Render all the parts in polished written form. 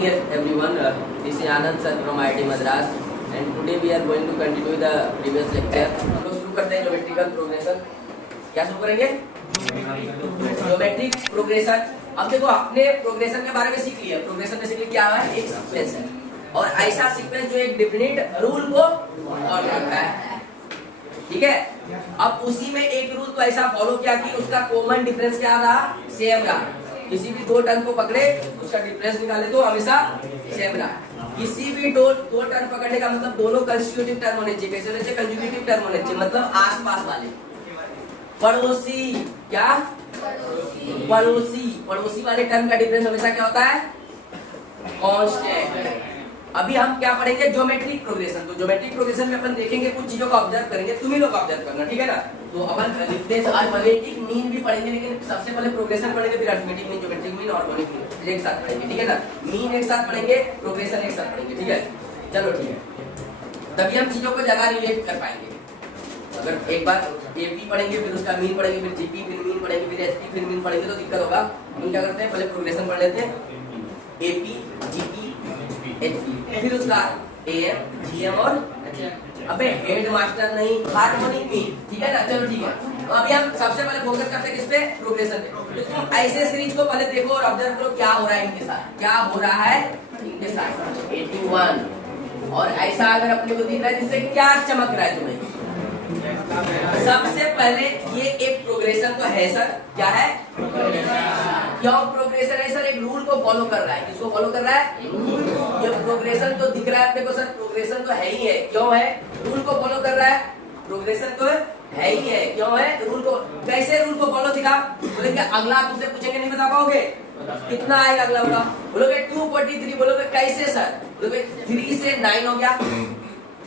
morning everyone. This is Anand sir from IIT Madras and today we are going to continue the previous lecture. तो शुरू करते हैं geometrical progression. क्या शुरू करेंगे? Geometric progression. अब देखो आपने प्रोग्रेशन के बारे में सीख लिया. प्रोग्रेशन बेसिकली क्या है? एक सीक्वेंस है और ऐसा सीक्वेंस जो एक डिफिनिट रूल को फॉलो करता है. ठीक है. अब उसी में एक रूल तो ऐसा फॉलो किया कि उसका कॉमन डिफरेंस क्या रहा? सेम रहा. किसी भी दो टर्म को पकड़े उसका डिफरेंस निकाले तो हमेशा सेम रहा. किसी भी दो टर्म पकड़ने का मतलब दोनों कंस्टिट्यूटिव टर्म होने चाहिए. कैसे होने चाहिए? कंजुगेटिव टर्म होने चाहिए. मतलब आसपास वाले पड़ोसी. क्या? पड़ोसी वाले टर्म का डिफरेंस हमेशा क्या होता है? कांस्टेंट. अभी हम क्या पढ़ेंगे? Geometric progression. तो ज्योमेट्रिक प्रोग्रेशन में अपन देखेंगे, कुछ चीजों को ऑब्जर्व करेंगे. तुम ही लोग ऑब्जर्व करना, ठीक है ना? तो अपन लिखते हैं अरिथमेटिक मीन भी पढ़ेंगे, लेकिन सबसे पहले प्रोग्रेशन पढ़ेंगे, फिर arithmetic mean, geometric mean, harmonic mean एक साथ पढ़ेंगे. ठीक है ना? मीन एक साथ पढ़ेंगे, प्रोग्रेशन एक साथ पढ़ेंगे. ठीक है, चलो ठीक है. तभी हम चीजों को जगह रिलेट कर पाएंगे. अगर एक बार एपी पढ़ेंगे, फिर उसका मीन पढ़ेंगे, फिर जीपी, फिर मीन पढ़ेंगे, फिर एचपी, फिर मीन पढ़ेंगे तो दिक्कत होगा. हम क्या करते हैं? पहले प्रोग्रेशन पढ़ लेते हैं. एपी, जीपी, एचपी, फिर उसका एएम, जीएम और अबे हेड मास्टर नहीं, हार्मोनिक मीन. ठीक है ना? चलो ठीक है. तो अभी हम सबसे पहले फोकस करते हैं किस पे? प्रोग्रेशन पे. तो ऐसे सीरीज को पहले देखो और ऑब्जर्व करो क्या हो रहा है इनके साथ. क्या हो रहा है इनके साथ? 81. और ऐसा अगर अपने को दिख रहा है जिससे क्या चमक रहा है तुम्हें? सबसे पहले ये एक प्रोग्रेशन तो है सर. क्या है? क्यों प्रोग्रेशन है सर? एक रूल को फॉलो कर रहा है. किसको फॉलो कर रहा है? ये प्रोग्रेशन तो दिख रहा है अपने को सर. प्रोग्रेशन तो है ही है. क्यों है? रूल को फॉलो कर रहा है. प्रोग्रेशन तो है ही है. क्यों है? रूल को. कैसे रूल को फॉलो दिखा? बोलेंगे अगला तुमसे पूछेंगे, नहीं बता पाओगे. कितना आएगा अगला? बताओ. बोलोगे 243. बोलोगे कैसे सर? बोलोगे 3 से 9 हो गया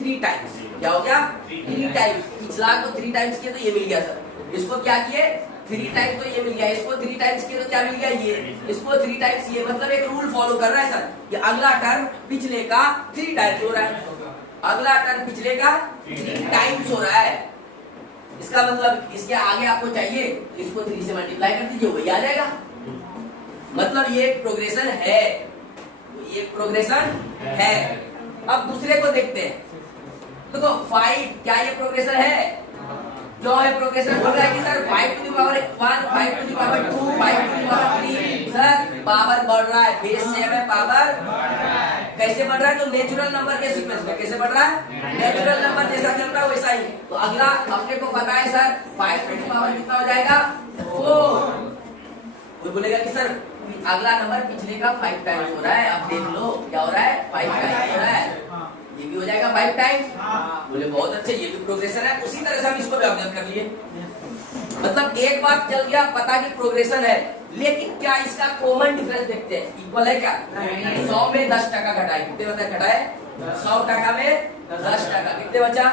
3 टाइम्स. क्या हो गया? 3 टाइम्स. पिछला को 3 टाइम्स किए तो ये मिल गया सर. इसको क्या किए? 3 टाइम्स तो ये मिल गया. इसको 3 टाइम्स किए तो क्या मिल गया? ये. इसको 3 टाइम्स ये. मतलब एक रूल फॉलो कर रहा है सर. ये अगला टर्म पिछले का 3 टाइम्स हो रहा है. अगला टर्म पिछले का 3 टाइम्स हो रहा है. इसका मतलब इसके आगे आपको चाहिए, इसको 3 से मल्टीप्लाई कर दीजिए, वही आ जाएगा. मतलब ये प्रोग्रेशन है. ये प्रोग्रेशन है. अब दूसरे को देखते हैं. देखो 5. क्या ये प्रोग्रेशन है? क्यों है प्रोग्रेशन? बोल रहा है कि sir 5 to the power 1, 5 to the power 2, 5 to the power 3. Sir power बढ़ रहा है. बेस सेम है, पावर कैसे बढ़ रहा है? तो नेचुरल नंबर के सीक्वेंस में. कैसे बढ़ रहा है? नेचुरल नंबर जैसा चल रहा है वैसा ही. तो अगला अपने को पता है सर 5 टू द पावर कितना हो जाएगा? 4. कोई बोलेगा कि सर अगला नंबर पिछले का 5 टाइम्स हो रहा है. अब देख लो क्या हो रहा है? 5 टाइम्स हो रहा है. ये भी हो जाएगा 5 टाइम्स. बोले बहुत अच्छे, ये भी प्रोग्रेशन है. उसी तरह से हम इसको भी ऑब्जर्व कर लिए. मतलब एक बात चल गया पता कि प्रोग्रेशन है, लेकिन क्या इसका कॉमन डिफरेंस देखते हैं. इक्वल है क्या? 100 में 10% घटा है. कितने बचा? घटा है 100% में 10%. कितने बचा?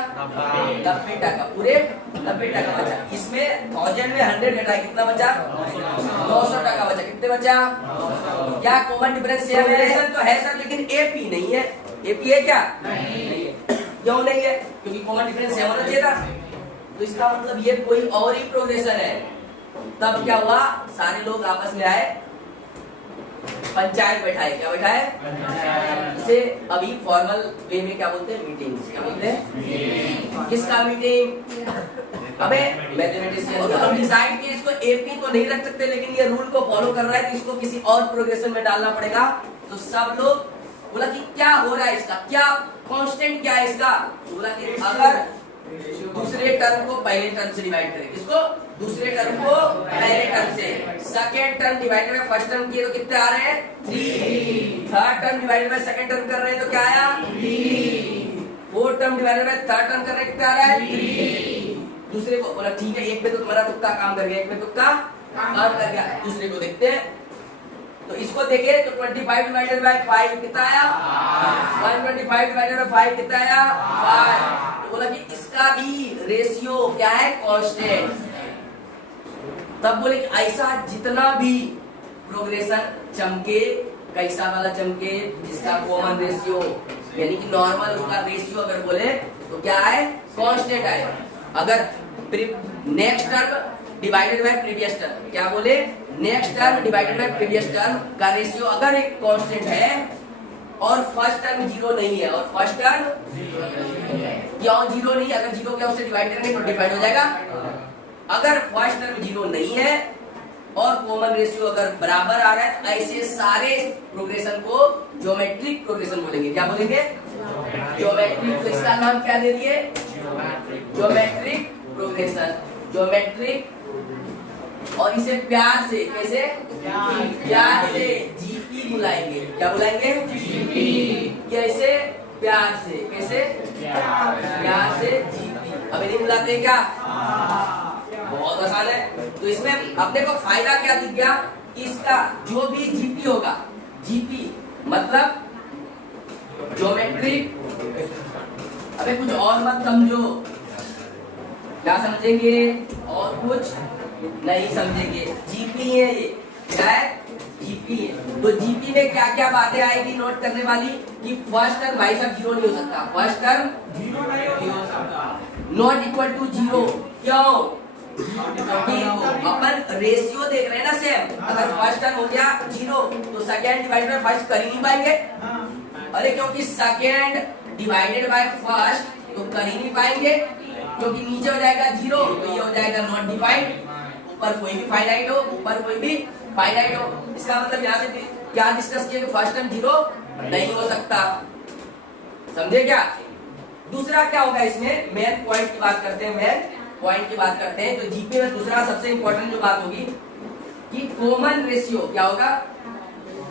90%. पूरे 90% बचा. इसमें 1000 में 100 घटा है. कितना बचा? 900% बचा. कितने बचा? क्या कॉमन डिफरेंस है? तो है सर, लेकिन एपी नहीं है. एपी है क्या? नहीं है. क्यों नहीं है? क्योंकि कॉमन डिफरेंस है होना चाहिए था. तो इसका मतलब ये कोई और ही प्रोग्रेशन है. तब क्या हुआ? सारे लोग आपस में आए, पंचायत बैठाए. क्या बैठाए? इसे अभी फॉर्मल वे में क्या बोलते हैं? मीटिंग. क्या बोलते हैं? किसका मीटिंग? अबे मैथमेटिशियन. तो हम डिसाइड किए इसको एपी तो नहीं रख सकते, लेकिन ये रूल को फॉलो कर रहा है कि इसको किसी और प्रोग्रेशन में डालना पड़ेगा. तो सब लोग बोला कि क्या हो रहा है इसका? क्या कांस्टेंट क्या है इसका? बोला कि अगर दूसरे टर्म को पहले टर्म से डिवाइड करें. किसको? दूसरे टर्म को पहले टर्म से. Second term divided by first term किए तो कितने आ रहे हैं? 3. Third term divided by second term कर रहे हैं तो क्या आया? 3. Fourth term divided by third term कर रहे हैं, कितना आ रहा है? 3. दूसरे को बोला ठीक है, एक पे तो तुम्हारा तुक्का काम कर गया, एक पे तुक्का काम कर गया. दूसरे को देखते हैं. तो इसको देखे तो 25 डिवाइडेड बाय 5 कितना आया? 125 डिवाइडेड बाय 5 कितना आया? 5. तो बोला कि इसका भी रेशियो क्या है? कांस्टेंट. तब बोले कि ऐसा जितना भी प्रोग्रेशन चमके, कैसा वाला चमके? जिसका कॉमन रेशियो यानी कि नॉर्मल उसका रेशियो अगर बोले तो क्या है? कांस्टेंट आएगा. अगर next term divided by previous term, क्या बोले? Next term divided by previous term का रेशियो अगर एक कांस्टेंट है और फर्स्ट टर्म जीरो नहीं है, और फर्स्ट टर्म क्यों जीरो नहीं है? अगर जीरो क्या उससे डिवाइड करेंगे तो डिवाइड हो जाएगा। अगर फर्स्ट टर्म जीरो नहीं है और कॉमन रेशियो अगर बराबर आ रहा है, तो ऐसे सारे प्रोग्रेशन को ज्योमेट्रिक प्रोग्रेशन बोलेंगे। क्या बोलेंगे? ज्योमेट्रिक। तो इसका नाम क्या दे दिए? Geometric progression. ज्योमेट्रिक। और इसे प्यार से, कैसे? प्यार से जीपी बुलाएंगे। क्या बुलाएंगे? जीपी। कैसे? प्यार से। कैसे? प्यार से जीपी। अभी नहीं बुलाते क्या? बहुत आसान है। तो इसमें अपने को फायदा क्या दिख गया कि इसका जो भी जीपी होगा, जीपी मतलब ज्योमेट्रिक। अबे कुछ और मत समझो, क्या समझेंगे? और कुछ नहीं समझेंगे। जीपी है ये, क्या है? जीपी है। तो जीपी में क्या क्या बातें आएगी नोट करने वाली कि फर्स्ट टर्म भाई साहब जीरो नहीं हो सकता। फर्स्ट टर्म जीरो नहीं हो सकता। Not equal to zero. क्यों? क्योंकि अपन रेशियो देख रहे हैं ना सेम। अगर फर्स्ट टर्म हो गया जीरो तो सेकेंड डिवाइडेड बाय फर्स्ट कर ही नहीं पाएंगे। अरे क्योंकि सेकेंड डिवाइडेड बाय फर्स्ट तो कर ही नहीं पाएंगे, क्योंकि नीचे हो जाएगा जीरो तो ये हो जाएगा नॉट डिफाइंड। ऊपर कोई भी फाइनाइट हो, ऊपर कोई भी फाइनाइट हो। इसका मतलब यहाँ से क्या डिस्कस किया कि फर्स्ट टर्म जीरो नहीं हो सकता। समझे क्या? दूसरा क्या होगा इसमें? मेन पॉइंट की बात करते हैं। मेन पॉइंट की बात करते हैं। तो जीपी में दूसरा सबसे इंपॉर्टेंट जो बात होगी कि कॉमन रेशियो क्या होगा?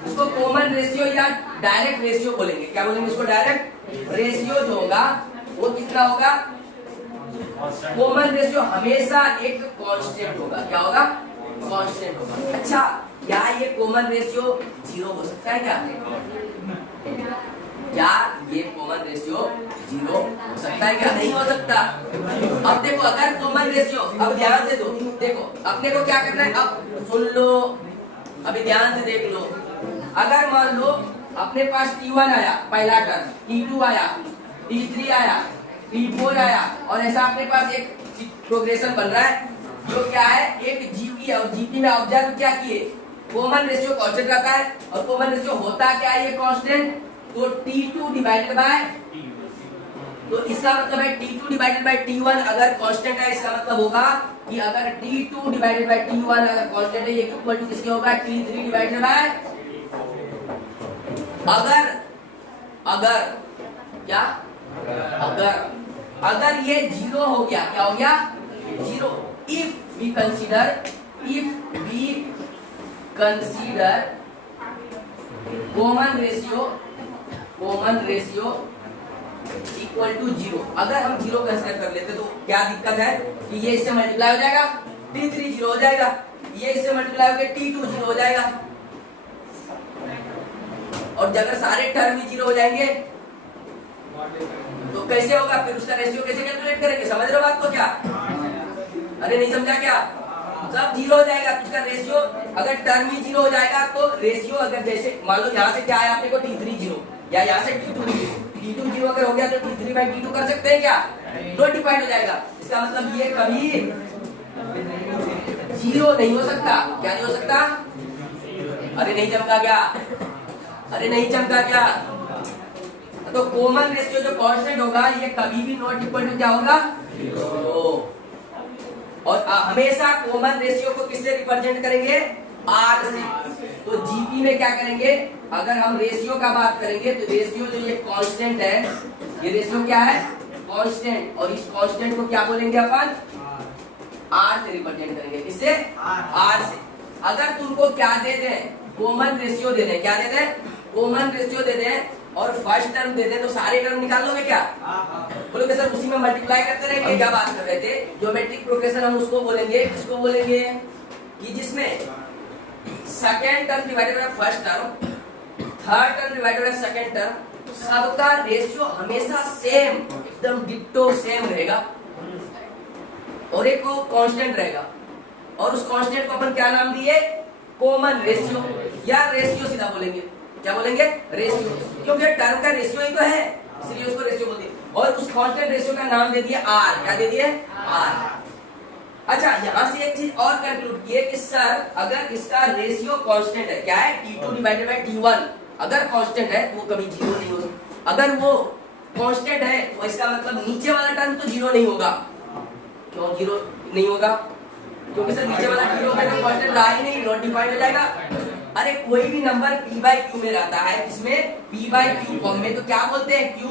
इसको कॉमन रेशियो या डायरेक्ट रेशियो बोलेंगे। क्या बोलेंगे इसको? डायरेक्ट रेशियो जो होगा वो कितना होगा? कॉमन रेशियो हमेशा एक कांस्टेंट होगा। क्या होगा? कांस्टेंट होगा। अच्छा, क्या ये कॉमन रेशियो जीरो हो सकता है? क्या ये कॉमन रेशियो जीरो हो सकता है? क्या नहीं हो सकता? अब देखो, अगर कॉमन रेशियो, अब ध्यान से दो, देखो अपने को क्या करना है, अब सुन लो, अभी ध्यान से देख लो। अगर मान लो अपने पास T1 आया पहला टर्म, T2 आया, T3 आया, T4 आया, और ऐसा अपने पास एक प्रोग्रेशन बन रहा है जो क्या है? एक जीपी है। और जीपी में ऑब्जर्व क्या किए? कॉमन रेशियो कांस्टेंट रहता है। और कॉमन रेशियो होता क्या है? ये कांस्टेंट। तो T2 डिवाइडेड बाय, तो इसका मतलब है T2 डिवाइडेड बाय T1 अगर कांस्टेंट है, इसका मतलब होगा कि अगर T2 डिवाइडेड बाय T1 अगर कांस्टेंट है, ये इक्वल टू किसके होगा? T3 डिवाइडेड बाय, अगर क्या? अगर ये जीरो हो गया, क्या हो गया? Zero. If we consider common ratio equal to zero. अगर हम जीरो कंसीडर कर लेते तो क्या दिक्कत है कि ये इससे मल्टीप्लाई हो जाएगा, T3 जीरो हो जाएगा, ये इससे मल्टीप्लाई होकर T2 जीरो हो जाएगा। और अगर सारे टर्म ही जीरो हो जाएंगे तो कैसे होगा? फिर उसका रेशियो कैसे कैलकुलेट करेंगे? समझ रहे हो बात को क्या? अरे नहीं समझा क्या? सब जीरो हो जाएगा। उसका रेशियो अगर टर्म ही जीरो हो जाएगा तो रेशियो अगर जैसे मान लो यहाँ से क्या है आपने को T3 जीरो, या यहाँ से T2 जीरो अगर हो गया तो T3 बाई T2 कर सकते हैं क्या? नॉट डिफाइंड हो जाएगा। इसका मतलब ये कभी जीरो नहीं हो सकता। क्या नहीं हो सकता? अरे नहीं चमका क्या? अरे नहीं चमका क्या? तो कॉमन रेशियो जो कांस्टेंट होगा ये कभी भी नॉट इक्वल टू क्या होगा? और हमेशा कॉमन रेशियो को किससे रिप्रेजेंट करेंगे? आर से। तो जीपी में क्या करेंगे? अगर हम रेशियो का बात करेंगे तो रेशियो जो ये कांस्टेंट है, ये रेशियो क्या है? कांस्टेंट। और इस कांस्टेंट को क्या बोलेंगे अपन? आर से रिप्रेजेंट करेंगे। किससे? आर से। अगर तुमको क्या दे दें? कॉमन रेशियो दे दें। क्या दे दें? कॉमन रेशियो दे दें और फर्स्ट टर्म दे दें तो सारे टर्म निकाल लोगे क्या? बोलोगे सर उसी में मल्टीप्लाई करते रहेंगे। क्या बात कर रहे थे? ज्योमेट्रिक प्रोग्रेशन हम उसको बोलेंगे, किसको बोलेंगे? कि जिसमें second term divided by first term, third term divided by second term, सबका रेशियो हमेशा सेम, एकदम डिट्टो सेम रहेगा और एक वो कांस्टेंट रहेगा। और उस कांस्टेंट को अपन क्या नाम दिए? कॉमन रेशियो या रेशियो सीधा बोलेंगे। क्या बोलेंगे? रेशियो, क्योंकि टर्म का रेशियो ही तो है, इसलिए उसको रेशियो बोलते हैं। और उस कांस्टेंट रेशियो का नाम दे दिया आर। क्या दे दिए? आर। अच्छा, यहाँ से एक चीज और कंक्लूड किए कि सर अगर इसका रेशियो कांस्टेंट है, क्या है? T2 डिवाइडेड बाय T1, अगर कांस्टेंट है तो वो कभी जीरो नहीं हो सकता। अगर वो कांस्टेंट है तो इसका मतलब नीचे वाला टर्म तो जीरो नहीं होगा। क्यों जीरो नहीं होगा? क्योंकि सर नीचे वाला जीरो में तो कांस्टेंट रहा ही नहीं, नॉट डिफाइंड हो जाएगा। अरे कोई भी नंबर p बाई क्यू में रहता है, इसमें p बाई क्यू फॉर्म में, तो क्या बोलते हैं? q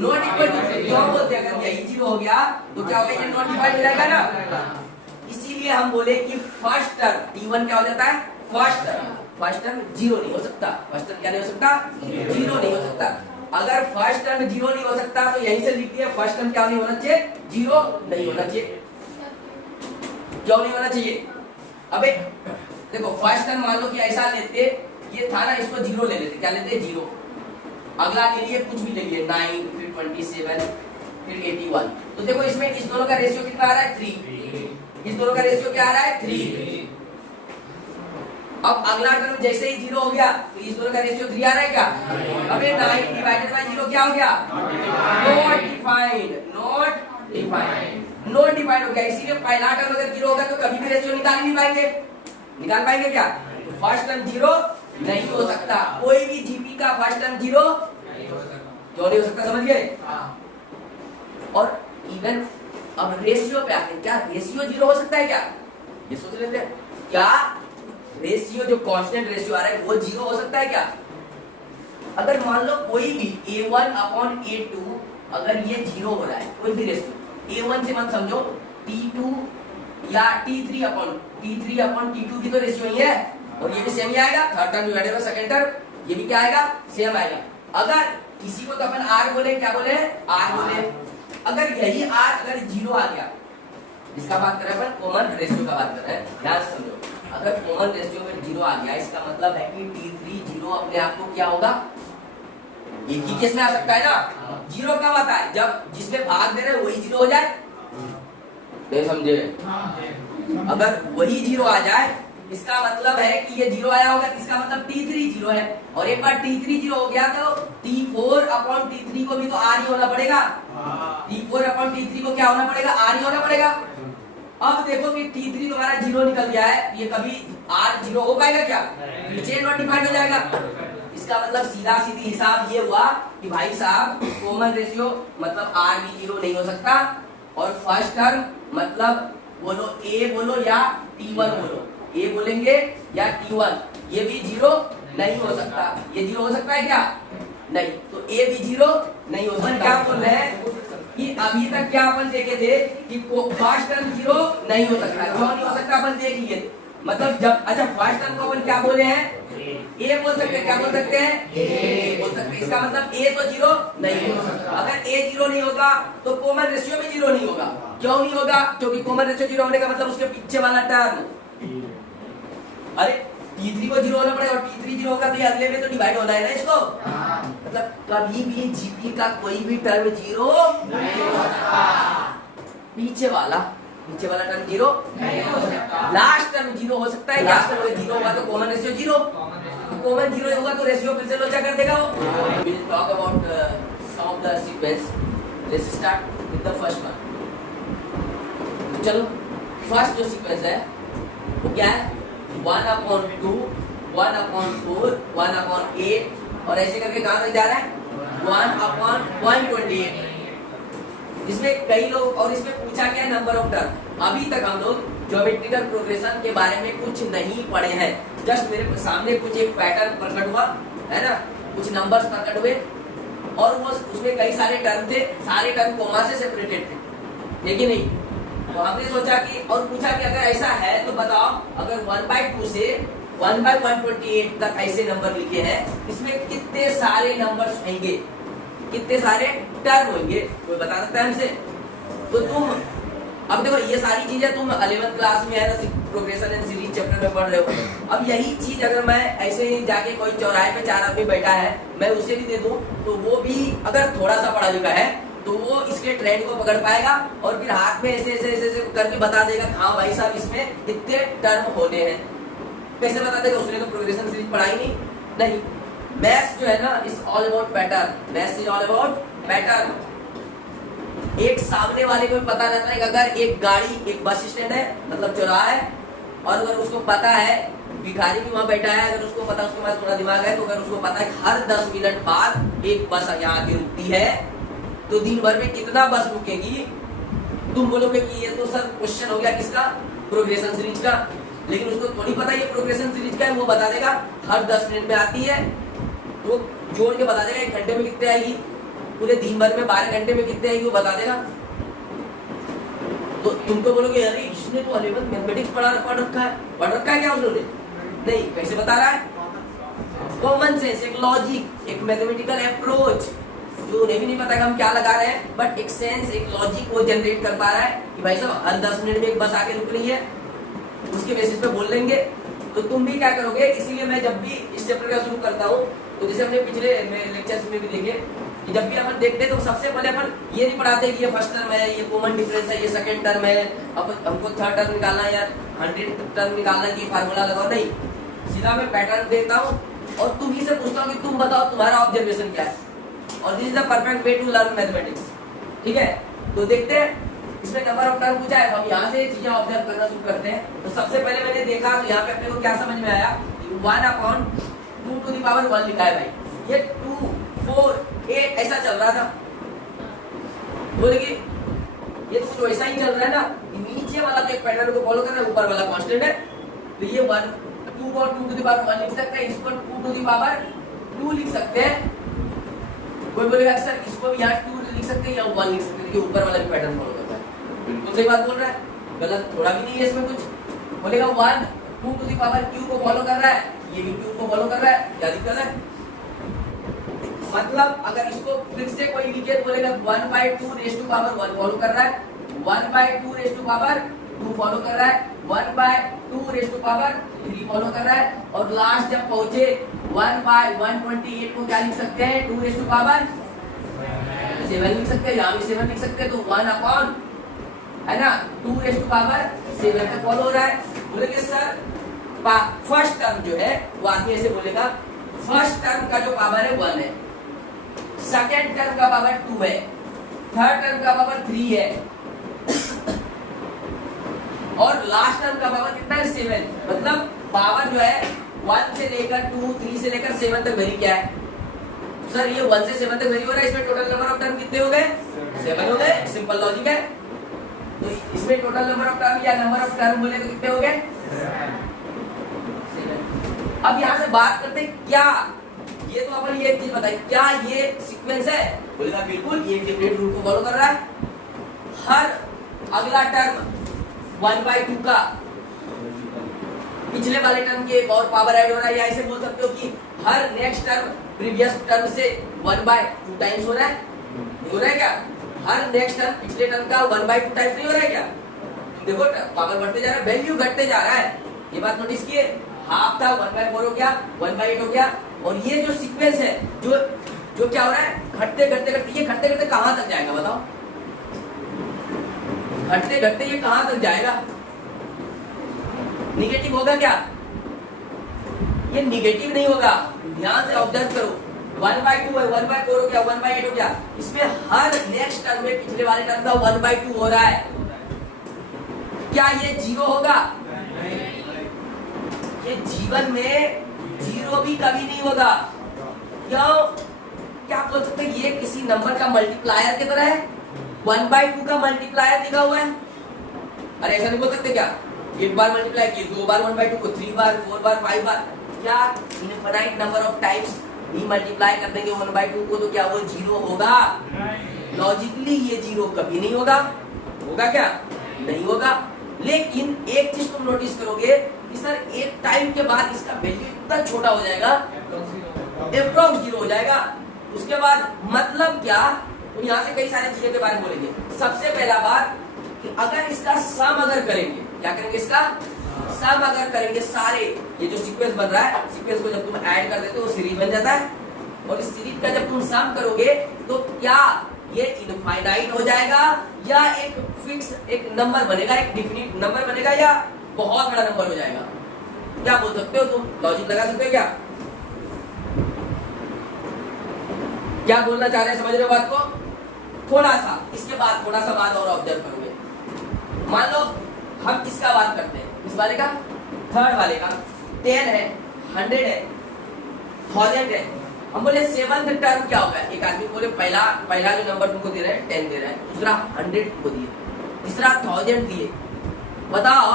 नॉट इक्वल टू क्यों बोलते हैं? अगर यही जीरो हो गया तो क्या होगा? ये नॉट डिफाइंड हो जाएगा ना। इसीलिए हम बोले कि फर्स्ट टर्म t1 क्या हो जाता है? फर्स्ट टर्म जीरो नहीं हो सकता। फर्स्ट टर्म क्या नहीं हो सकता? जीरो नहीं हो सकता। अगर फर्स्ट टर्म जीरो नहीं हो सकता तो यहीं से लिख दिया फर्स्ट टर्म क्या नहीं होना चाहिए? जीरो नहीं होना चाहिए। क्यों नहीं होना चाहिए? अबे देखो फर्स्ट टर्म मान लो कि ऐसा लेते, ये था ना, इसको जीरो ले लेते। क्या लेते? जीरो। अगला ले लिए कुछ भी ले लिए 9, फिर 27, फिर 81। तो देखो इसमें इस दोनों का रेशियो कितना आ रहा है? 3। इस दोनों का रेशियो क्या आ रहा है? 3। अब अगला टर्म जैसे ही जीरो हो गया तो इस दोनों का रेशियो 3 आ रहा है क्या? अबे 9 डिवाइडेड बाय 0 क्या हो गया? नॉट डिफाइंड हो गया। इसीलिए पहला टर्म अगर जीरो होगा तो कभी भी रेशियो निकाल नहीं पाएंगे। निकाल पाएंगे क्या? तो फर्स्ट टर्म जीरो नहीं हो सकता। कोई भी जीपी का फर्स्ट टर्म जीरो क्यों नहीं हो सकता? समझ गए? और इवन अब रेशियो पे आते हैं, क्या रेशियो जीरो हो सकता है क्या? ये सोच लेते हैं, क्या रेशियो जो कांस्टेंट रेशियो आ रहा है वो जीरो हो सकता है क्या? अगर मान लो कोई भी a1 अपॉन a2 अगर ये जीरो हो रहा है, कोई भी रेशियो a1 से मत समझो, t2 या t3 अपॉन t2 की तो रेशियो ही है, और ये भी सेम ही आएगा। Third term divided by second term, ये भी क्या आएगा? सेम आएगा। अगर किसी को तो अपन r बोले, क्या बोले? r बोले। अगर यही r अगर जीरो आ गया, इसका बात कर रहे हैं अपन, कॉमन रेशियो का बात कर रहे हैं, ध्यान से समझो। अगर कॉमन रेशियो में जीरो आ गया, इसका मतलब है कि t3 जीरो अपने आप को क्या होगा? एक ही केस में आ सकता है ना। जीरो कब आता है? जब जिसमें भाग दे रहे हैं वही जीरो हो जाए। नहीं समझे? अगर वही जीरो आ जाए इसका मतलब है कि ये जीरो आया होगा, इसका मतलब t3 जीरो है। और एक बार t3 जीरो हो गया तो t4 अपॉन t3 को भी तो r ही होना पड़ेगा। t4 अपॉन t3 को क्या होना पड़ेगा? r ही होना पड़ेगा। अब देखो कि t3 तुम्हारा जीरो निकल गया है, ये कभी r जीरो हो पाएगा क्या? नीचे नॉट डिफाइंड हो जाएगा। इसका मतलब सीधा सीधी हिसाब ये हुआ कि भाई साहब कॉमन रेशियो मतलब r भी जीरो नहीं हो सकता, और फर्स्ट टर्म मतलब बोलो a बोलो या t1 बोलो, a बोलेंगे या t1, ये भी जीरो नहीं हो सकता। ये जीरो हो सकता है क्या? नहीं। तो a भी जीरो नहीं हो सकता। क्या बोल रहे हैं कि अभी तक क्या अपन देखे थे कि फर्स्ट टर्म जीरो नहीं हो सकता। क्यों नहीं हो सकता अपन देख लिए, मतलब जब अच्छा फर्स्ट टर्म को अपन क्या बोले हैं? ए बोल सकते हैं। क्या बोल सकते हैं? ए बोल सकते हैं। इसका मतलब ए तो जीरो नहीं हो सकता। अगर ए जीरो नहीं होगा तो कॉमन रेशियो भी जीरो नहीं होगा। क्यों नहीं होगा? क्योंकि कॉमन रेशियो जीरो होने का मतलब उसके पीछे वाला टर्म, अरे t3 को जीरो होना पड़ेगा, और t3 जीरो होगा तो ये अगले में तो डिवाइड होना है ना इसको। मतलब कभी भी जीपी का कोई भी टर्म जीरो नहीं हो सकता। पीछे वाला टर्म जीरो नहीं हो सकता। लास्ट टर्म जीरो हो सकता है। लास्ट टर्म जीरो होगा तो common ratio zero, common zero होगा तो रेशियो फिर से लोचा कर देगा वो। We will talk about some of the sequence. Let's start with the first one. चलो फर्स्ट जो सीक्वेंस है वो क्या है? 1/2, 1/4, 1/8, और ऐसे करके कहां तक जा रहा है? 1/128। इसमें कई लोग, और इसमें पूछा क्या? Number of term. अभी तक हम लोग ज्योमेट्रिकल प्रोग्रेशन के बारे में कुछ नहीं पढ़े हैं। जस्ट मेरे सामने कुछ एक पैटर्न प्रकट हुआ है ना, कुछ नंबर्स प्रकट हुए, और वो उसमें कई सारे टर्म थे, सारे टर्म कोमा से सेपरेटेड थे, है कि नहीं? तो हमने सोचा कि, और पूछा कि अगर ऐसा है तो बताओ, अगर 1/2 से 1/128 तक ऐसे नंबर लिखे हैं, इसमें कितने सारे नंबर्स होंगे, कितने सारे टर्म होंगे? कोई बता सकता है हमसे? तो तुम अब देखो ये सारी चीजें तुम 11th क्लास में है ना, प्रोग्रेशन एंड सीरीज चैप्टर में पढ़ रहे हो। अब यही चीज अगर मैं ऐसे ही जाके कोई चौराहे पे 4 आदमी बैठा है, मैं उसे भी दे दूं, तो वो भी अगर थोड़ा सा पढ़ा लिखा है तो वो इसके ट्रेंड को पकड़ पाएगा, और फिर हाथ में ऐसे ऐसे ऐसे करके बता देगा हाँ भाई साहब इसमें इतने टर्म होने हैं। कैसे बता देगा? उसने तो प्रोग्रेशन सीरीज पढ़ाई नहीं। मैथ्स जो है ना, is all about pattern. Maths is all about pattern. एक सामने वाले को भी पता रहता है कि अगर एक गाड़ी, एक बस स्टैंड है मतलब चौराहा है, और अगर उसको पता है भिखारी भी वहां बैठा है, अगर उसको पता, उसके पास थोड़ा दिमाग है, तो अगर उसको पता है कि हर 10 मिनट बाद एक बस यहाँ आके रुकती है, तो दिन भर में कितना बस रुकेगी? तुम बोलोगे कि ये तो सर क्वेश्चन हो गया किसका? प्रोग्रेशन सीरीज का। लेकिन उसको थोड़ी पता ये प्रोग्रेशन सीरीज का है, वो बता देगा हर 10 मिनट में आती है, तो जोड़ के बता देगा 1 घंटे में कितने आएगी, पूरे दिन भर में 12 घंटे में कितने आएगी वो बता देगा। तो तुम तो बोलोगे अरे इसने तो 11th मैथमेटिक्स पढ़ रखा है क्या उसने? नहीं, कैसे बता रहा है? कॉमन सेंस, एक लॉजिक, एक मैथमेटिकल अप्रोच, जो उन्हें भी नहीं पता कि हम क्या लगा रहे हैं, बट एक सेंस, एक लॉजिक वो जनरेट कर पा रहा है कि भाई साहब हर 10 मिनट में एक बस आके रुक रही है, उसके बेसिस पे बोल लेंगे। तो तुम भी क्या करोगे? इसीलिए मैं जब भी इस चैप्टर का शुरू करता हूँ, तो जैसे हमने पिछले लेक्चर्स में भी देखे कि जब भी अपन देखते हैं तो सबसे पहले अपन ये नहीं पढ़ाते कि ये फर्स्ट टर्म है, ये कॉमन डिफरेंस है, ये सेकंड टर्म है, अब हमको थर्ड टर्म निकालना है या 100th टर्म निकालना है कि फार्मूला लगाओ। नहीं, सीधा मैं पैटर्न देता हूँ और तुम ही से पूछता हूँ कि तुम बताओ तुम्हारा ऑब्जर्वेशन क्या है, और this is the perfect way to learn mathematics. ठीक है, तो देखते हैं इसमें नंबर ऑफ टर्म पूछा है, हम यहाँ से चीजें ऑब्जर्व करना शुरू करते हैं। तो सबसे पहले मैंने देखा तो यहाँ पे अपने को क्या समझ में आया, 1/2 to the power 1 लिखा है भाई, ये 2, 4, 8 ऐसा चल रहा था। बोले कि ये तो कुछ वैसा ही चल रहा है ना, नीचे वाला तो एक पैटर्न को फॉलो कर रहा है, ऊपर वाला कांस्टेंट है, तो ये 1, 2 को 2 to the power 1 लिख सकते हैं, इसको 2 to the power 2 लिख सकते हैं। कोई बोलेगा सर इसको भी यहाँ 2 लिख सकते हैं या 1 लिख सकते हैं, कि ऊपर वाला भी पैटर्न फॉलो करता है। बिल्कुल सही बात बोल रहा है, गलत थोड़ा भी नहीं है इसमें कुछ। बोलेगा 1, 2 to the power q को फॉलो कर रहा है, ये भी q को फॉलो कर रहा है, क्या दिक्कत है? मतलब अगर इसको फिर से कोई लिखे तो बोलेगा 1/2 raised to power 1 फॉलो कर रहा है, 1/2 raised to power 2 फॉलो कर रहा है, 1/2 raised to power 3 फॉलो कर रहा है, और लास्ट जब पहुंचे 1/128 को क्या लिख सकते हैं? 2 raised to power 7 लिख सकते हैं, यहाँ भी 7 लिख सकते हैं, तो 1 अपॉन है ना 2 raised to power 7 पे फॉलो हो रहा है। बोलेंगे सर फर्स्ट टर्म जो है वो आदमी ऐसे बोलेगा, फर्स्ट टर्म का जो पावर है 1 है, सेकेंड टर्म का पावर 2 है, थर्ड टर्म का पावर 3 है, और लास्ट टर्म का पावर कितना है? 7। मतलब पावर जो है 1 से लेकर 2, 3 से लेकर 7 तक वेरी क्या है? सर ये 1 से 7 तक वेरी हो रहा है, इसमें टोटल नंबर ऑफ टर्म कितने हो गए? 7 हो गए, सिंपल लॉजिक है। तो इसमें टोटल नंबर ऑफ टर्म या नंबर ऑफ टर्म बोले तो कितने हो गए? 7। अब यहाँ से बात करते हैं क्या ये, तो अपन ये चीज बताइए, क्या ये सीक्वेंस है? बोलेगा बिल्कुल, ये डेफिनेट रूल को फॉलो कर रहा है। हर अगला टर्म 1/2 का पिछले वाले टर्म के एक और पावर ऐड हो रहा है, या ऐसे बोल सकते हो कि हर नेक्स्ट टर्म प्रीवियस टर्म से 1/2 टाइम्स हो रहा है। नहीं हो रहा है क्या? हर नेक्स्ट टर्म पिछले टर्म का 1/2 टाइम्स नहीं हो रहा है क्या? देखो पावर बढ़ते जा रहा है, वैल्यू घटते जा रहा है, ये बात नोटिस किए। हाफ था 1/4 हो गया, 1/8 हो गया, और ये जो सीक्वेंस है जो क्या हो रहा है? घटते घटते घटते, ये घटते घटते कहां तक जाएगा बताओ? घटते घटते ये कहां तक जाएगा? निगेटिव होगा क्या? ये निगेटिव नहीं होगा, ध्यान से ऑब्जर्व करो। 1/2 है, 1/4 हो गया, 1/8 हो गया, इसमें हर नेक्स्ट टर्म में पिछले वाले टर्म का 1/2 हो रहा है। क्या ये 0 होगा? ये जीवन में 0 भी कभी नहीं होगा। क्यों? क्या आप बोल सकते हैं ये किसी नंबर का मल्टीप्लायर की तरह है? 1/2 का मल्टीप्लायर लिखा हुआ है। अरे ऐसा नहीं बोल सकते क्या? एक बार मल्टीप्लाई किए, 2 बार 1/2 को, 3 बार, 4 बार, 5 बार, क्या infinite number of times he multiply कर देंगे 1/2 को, तो क्या वो 0 होगा? लॉजिकली ये 0 कभी नहीं होगा। होगा क्या? नहीं होगा। लेकिन एक चीज तुम नोटिस करोगे कि सर एक टाइम के बाद इसका वैल्यू इतना छोटा हो जाएगा, अप्रॉक्स 0 हो जाएगा। उसके बाद मतलब क्या? तो यहाँ से कई सारी चीजों के बारे में बोलेंगे। सबसे पहला बात कि अगर इसका सम अगर करेंगे, क्या करेंगे? इसका सम अगर करेंगे, सारे ये जो सीक्वेंस बन रहा है, सीक्वेंस को जब तुम ऐड कर देते हो सीरीज बन जाता है, और इस सीरीज का जब तुम सम करोगे तो क्या ये इनफाइनाइट हो जाएगा, या एक फिक्स एक नंबर बनेगा, एक डिफिनिट नंबर बनेगा, या बहुत बड़ा नंबर हो जाएगा? क्या बोल सकते हो तुम? लॉजिक लगा सकते हो क्या? क्या बोलना चाह रहे हैं? समझ रहे हो बात को? थोड़ा सा इसके बाद थोड़ा सा बात और ऑब्जर्व करोगे। मान लो हम इसका बात करते हैं, इस वाले का, थर्ड वाले का, 10 है, 100 है, 1000 है। हम बोले सेवंथ टर्म क्या होगा? एक आदमी बोले पहला जो नंबर तुमको दे रहा है 10 दे रहा है, दूसरा 100 को दिए, तीसरा 1000 दिए। बताओ,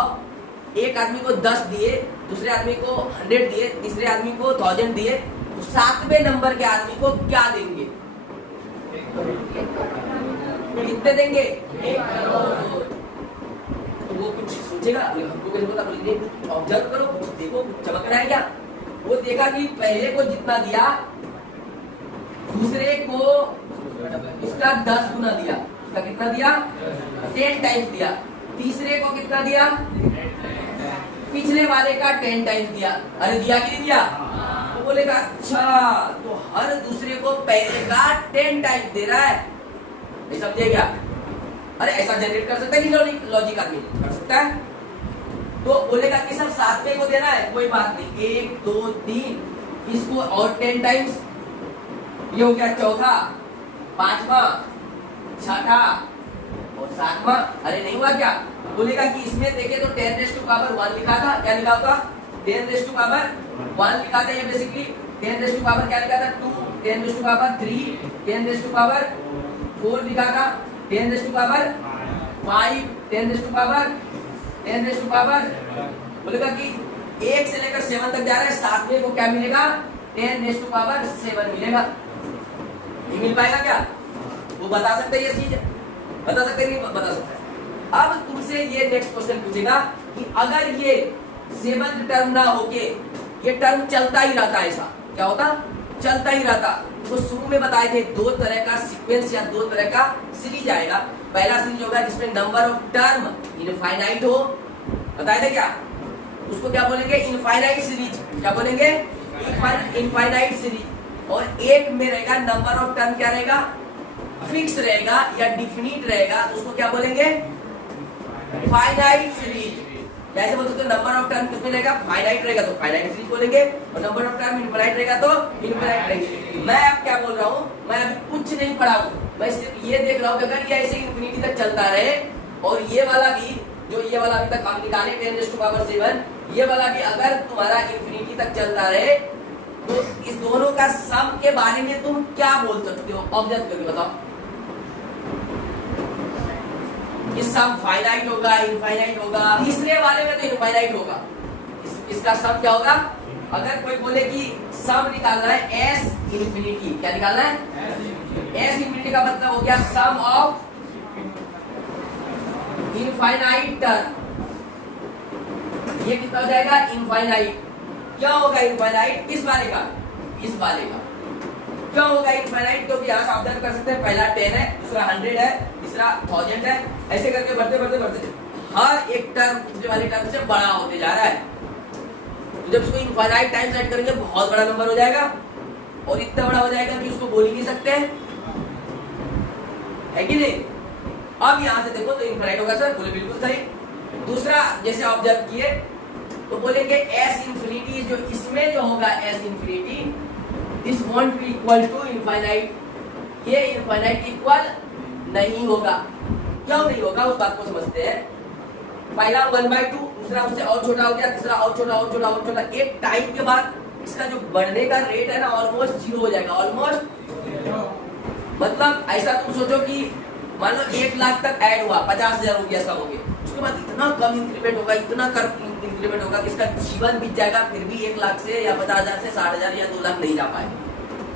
एक आदमी को 10 दिए, दूसरे आदमी को 100 दिए, तीसरे आदमी को 1000 दिए, तो सातवें नंबर के आदमी को क्या देंगे? कितने देंगे? 1 करोड़। तो वो कुछ सोचेगा, हमको कैसे पता? ऑब्जर्व करो, कुछ देखो, कुछ चमक रहा है क्या? वो देखा कि पहले को जितना दिया, दूसरे को इसका 10 गुना दिया, इसका कितना दिया? 10 टाइम्स दिया। तीसरे को कितना दिया? पिछले वाले का 10 टाइम्स दिया। अरे दिया कि नहीं दिया? तो बोलेगा अच्छा, तो हर दूसरे को पहले का 10 टाइम्स दे रहा है। नहीं समझे क्या? अरे ऐसा जनरेट कर सकता है कि लॉजिक आदमी कर सकता है? तो बोलेगा कि सब सातवें को देना है, कोई बात नहीं, 1 2 3, इसको और 10 टाइम्स, ये हो गया चौथा, पांचवा, छठा और सातवां। अरे नहीं हुआ क्या? बोलेगा कि इसमें देखे तो 10⁻1 लिखा था, क्या लिखा होता? 10⁻1 लिखा था। ये बेसिकली 10⁻, क्या लिखा था? 2, 10⁻3, 10⁻4 लिखा था, 10⁻5, 10⁻। बोलेगा कि 1 से लेकर 7 तक जा रहा है, सातवें को क्या मिलेगा? 10⁻7 मिलेगा। नहीं मिल पाएगा क्या? वो बता सकते हैं ये चीज? बता सकते नहीं? बता सकता है। अब तुमसे ये नेक्स्ट क्वेश्चन पूछेगा कि अगर ये 7th टर्म ना होके ये टर्म चलता ही रहता, ऐसा क्या होता? चलता ही रहता। तो शुरू में बताए थे 2 तरह का सीक्वेंस या 2 तरह का सीरीज आएगा। पहला सीरीज होगा जिसमें नंबर ऑफ टर्म इनफाइनाइट हो, बताए थे क्या? उसको क्या बोलेंगे? Infinite series. क्या बोलेंगे? Infinite series. और एक में रहेगा नंबर ऑफ टर्म क्या रहेगा? फिक्स रहेगा या डिफिनिट रहेगा, तो उसको क्या बोलेंगे? Finite series. जैसे बोलते तो नंबर ऑफ टर्म किसमें रहेगा? फाइनाइट रहेगा तो फाइनाइट सीरीज बोलेंगे, और नंबर ऑफ टर्म इनफाइनाइट रहेगा तो इनफाइनाइट रहेंगे। मैं अब क्या बोल रहा हूँ, मैं अभी कुछ नहीं पढ़ा हूँ, मैं सिर्फ ये देख रहा हूँ कि अगर ये ऐसे इन्फिनिटी तक चलता रहे, और ये वाला भी, जो ये वाला अभी तक हम निकाले 10⁻7, ये वाला भी अगर तुम्हारा इन्फिनिटी तक चलता रहे, तो इस दोनों का सम के बारे में तुम क्या बोल सकते हो? ऑब्जर्व करके बताओ। इस सम फाइनाइट होगा, इनफाइनाइट होगा? तीसरे वाले में तो इनफाइनाइट होगा। इसका सम क्या होगा? अगर कोई बोले कि सम निकालना है एस इन्फिनिटी, क्या निकालना है? एस इन्फिनिटी का मतलब हो गया सम ऑफ इनफाइनाइट टर्म। ये कितना हो जाएगा? इनफाइनाइट। क्या होगा इनफाइनाइट? किस वाले का? इस वाले का। क्या होगा इनफाइनाइट? तो यहाँ से ऑब्जर्व कर सकते हैं, पहला 10 है, दूसरा 100 है, तीसरा 1000 है, ऐसे करके बढ़ते बढ़ते बढ़ते हर एक टर्म दूसरे वाले टर्म से बड़ा होते जा रहा है। तो जब उसको इनफाइनाइट टाइम्स ऐड करेंगे बहुत बड़ा नंबर हो जाएगा, और इतना बड़ा हो जाएगा कि उसको बोल ही नहीं सकते, है कि नहीं? अब यहाँ से देखो तो इनफाइनाइट होगा सर, बोले बिल्कुल सही। दूसरा जैसे ऑब्जर्व किए तो बोलेंगे एस इन्फिनिटी, जो इसमें जो होगा as infinity, this won't be equal to infinite. ये इनफाइनाइट इक्वल नहीं होगा। क्यों नहीं होगा उस बात को समझते हैं। पहला 1/2, दूसरा उससे और छोटा हो गया, तीसरा और छोटा और छोटा और छोटा। एक टाइम के बाद इसका जो बढ़ने का रेट है ना ऑलमोस्ट 0 हो जाएगा, ऑलमोस्ट। मतलब ऐसा तुम सोचो कि मान लो 1 लाख तक ऐड हुआ, 50,000 हो गया, सब हो गया, उसके बाद इतना कम इंक्रीमेंट होगा, इतना कम इंक्रीमेंट होगा कि इसका जीवन बीत जाएगा, फिर भी 1 लाख से या 50,000 से 60,000 या 2 लाख नहीं जा पाएगा।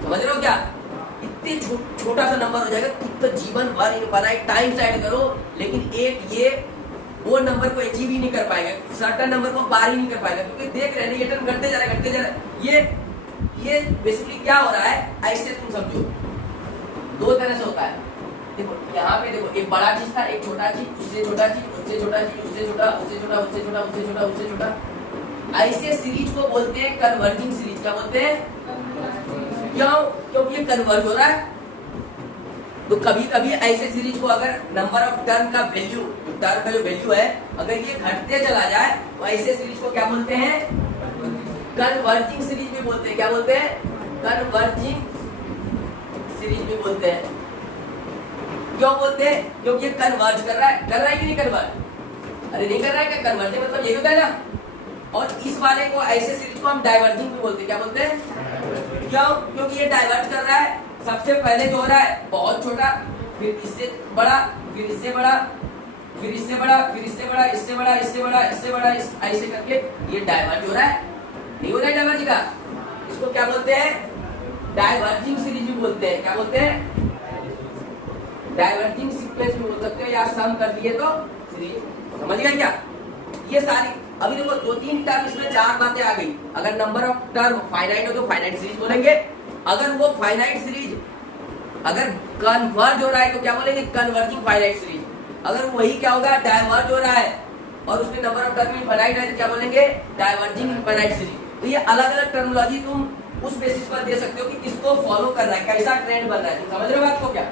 समझ रहे हो क्या? इतने छोटा सा नंबर हो जाएगा, तो जीवन भर इनफाइनाइट टाइम्स ऐड करो, लेकिन एक ये वो नंबर को अचीव ही नहीं कर पाएगा, सर्टेन नंबर को पार ही नहीं कर पाएगा, क्योंकि देख रहे हैं ये टर्म घटते जा रहा है, घटते जा रहा है। ये बेसिकली क्या हो रहा है, ऐसे तुम समझो 2 तरह से होता है। देखो यहाँ पे देखो, एक बड़ा चीज था, एक छोटा चीज, उससे छोटा चीज, उससे छोटा चीज, उससे छोटा, उससे छोटा, उससे छोटा, उससे छोटा, उससे छोटा। ऐसे सीरीज को बोलते हैं कन्वर्जिंग सीरीज। क्या बोलते हैं? क्यों? क्योंकि ये कन्वर्ज हो रहा है। तो कभी कभी ऐसे सीरीज को अगर नंबर ऑफ टर्म का वैल्यू, टर्म का जो वैल्यू है, अगर ये घटते चला जाए, तो ऐसे सीरीज को क्या बोलते हैं? कन्वर्जिंग सीरीज भी बोलते हैं। क्या बोलते हैं? कन्वर्जिंग सीरीज भी बोलते हैं। क्यों बोलते हैं? क्योंकि ये कन्वर्ज कर रहा है कि नहीं कन्वर्ज? अरे नहीं कर रहा है क्या? कन्वर्ज मतलब यही होता है ना, और इस वाले को ऐसे सीरीज को हम डाइवर्जिंग भी बोलते हैं। क्या बोलते हैं? क्यों? क्योंकि ये डाइवर्ट कर रहा है। सबसे पहले जो हो रहा है बहुत छोटा, फिर इससे बड़ा, फिर इससे बड़ा, फिर इससे बड़ा, फिर इससे बड़ा, इससे बड़ा, इससे बड़ा, इससे बड़ा, ऐसे करके ये डाइवर्ट हो रहा है। नहीं हो रहा है डाइवर्जिंग का? इसको क्या बोलते हैं? डाइवर्जिंग सीरीज भी बोलते हैं। क्या बोलते हैं? डाइवर्जिंग सीक्वेंस भी बोल सकते हैं, या सम कर दिए तो सीरीज। समझ गए क्या? ये सारी अभी देखो 2-3 टर्म इसमें 4 बातें आ गई। अगर नंबर ऑफ टर्म फाइनाइट हो तो फाइनाइट सीरीज बोलेंगे। अगर वो फाइनाइट सीरीज अगर कन्वर्ज हो रहा है तो क्या बोलेंगे? Converging finite series. अगर वही क्या होगा? डाइवर्ज हो रहा है और उसमें नंबर ऑफ टर्म इनफाइनाइट है तो क्या बोलेंगे? Diverging infinite series. तो ये अलग अलग टर्मिनोलॉजी तुम उस बेसिस पर दे सकते हो कि किसको फॉलो कर रहा है, कैसा ट्रेंड बन रहा है। तुम समझ रहे हो बात को क्या?